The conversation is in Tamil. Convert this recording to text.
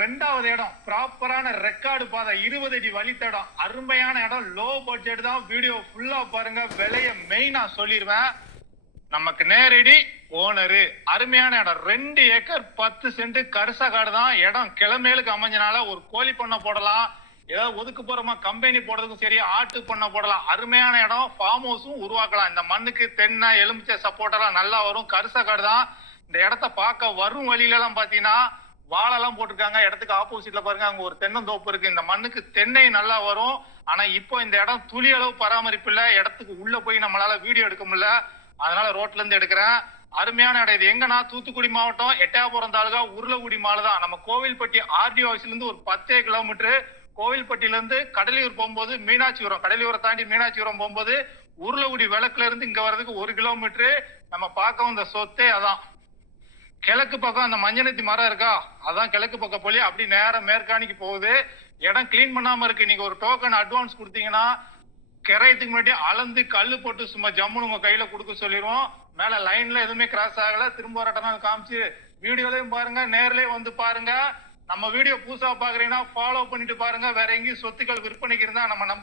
ரெண்டாவது இடம் ப்ராப்பரான ரெக்கார்டு பாதை 20 அடி வழித்தடம் அருமையான இடம். லோ பட்ஜெட் தான். வீடியோ ஃபுல்லா பாருங்க. விலைய மெயினா சொல்லிடுவேன். நமக்கு நேரடி ஓனரு. அருமையான இடம். 2 ஏக்கர் 10 சென்ட் கருசா காடு தான். இடம் கிளமேலுக்கு அமைஞ்சனால ஒரு கோழி பண்ணை போடலாம், ஏதாவது ஒதுக்கு போறோமா கம்பெனி போடுறதுக்கும் சரி, ஆட்டு பண்ணை போடலாம். அருமையான இடம். ஃபார்ம் ஹவுஸும் உருவாக்கலாம். இந்த மண்ணுக்கு தென்னை எலுமிச்சை சப்போர்ட்டெல்லாம் நல்லா வரும். கருசா காடு தான். இந்த இடத்த பார்க்க வரும் வழியில எல்லாம் பாத்தீங்கன்னா வாழெல்லாம் போட்டிருக்காங்க. இடத்துக்கு ஆப்போசிட்ல பாருங்க, அங்க ஒரு தென்னந்தோப்பு இருக்கு. இந்த மண்ணுக்கு தென்னை நல்லா வரும். ஆனா இப்போ இந்த இடம் துளி அளவு பராமரிப்பு இல்ல. இடத்துக்கு உள்ள போய் நம்மளால வீடியோ எடுக்க முடியல, அதனால ரோட்ல இருந்து எடுக்கிறேன். அருமையான இடம். இது எங்கன்னா தூத்துக்குடி மாவட்டம் எட்டயபுரம் தாலுகா உருளகுடி மாலை தான். நம்ம கோவில்பட்டி ஆர்டிஓ ஆஃபீஸ்ல இருந்து ஒரு 10 கிலோமீட்டர். கோவில்பட்டியில இருந்து கடலியூர் போகும்போது மீனாட்சிபுரம், கடலியூரை தாண்டி மீனாட்சிபுரம் போகும்போது உருளகுடி விளக்குல இருந்து இங்க வர்றதுக்கு 1 கிலோமீட்டர். நம்ம பார்க்க வந்த சொத்தே அதான். கிழக்கு பக்கம் அந்த மஞ்சனத்தி மரம் இருக்கா, அதான் கிழக்கு பக்கம் போலி. அப்படி நேரம் மேற்காணிக்கு போகுது. இடம் கிளீன் பண்ணாம இருக்கு. நீங்க ஒரு டோக்கன் அட்வான்ஸ் கொடுத்தீங்கன்னா கிரையத்துக்கு முன்னாடி அளந்து கல்லு போட்டு சும்மா ஜம்முன்னு உங்க கையில கொடுக்க சொல்லிடுவோம். மேல லைன்ல எதுவுமே கிராஸ் ஆகல. திரும்ப வரட்டனா காமிச்சு வீடியோலையும் பாருங்க, நேர்லயே வந்து பாருங்க. நம்ம வீடியோ புதுசா பாக்குறீங்கன்னா ஃபாலோ பண்ணிட்டு பாருங்க. வேற எங்கேயும் சொத்துக்கள் விற்பனைக்கு இருந்தா நம்ம நம்பர்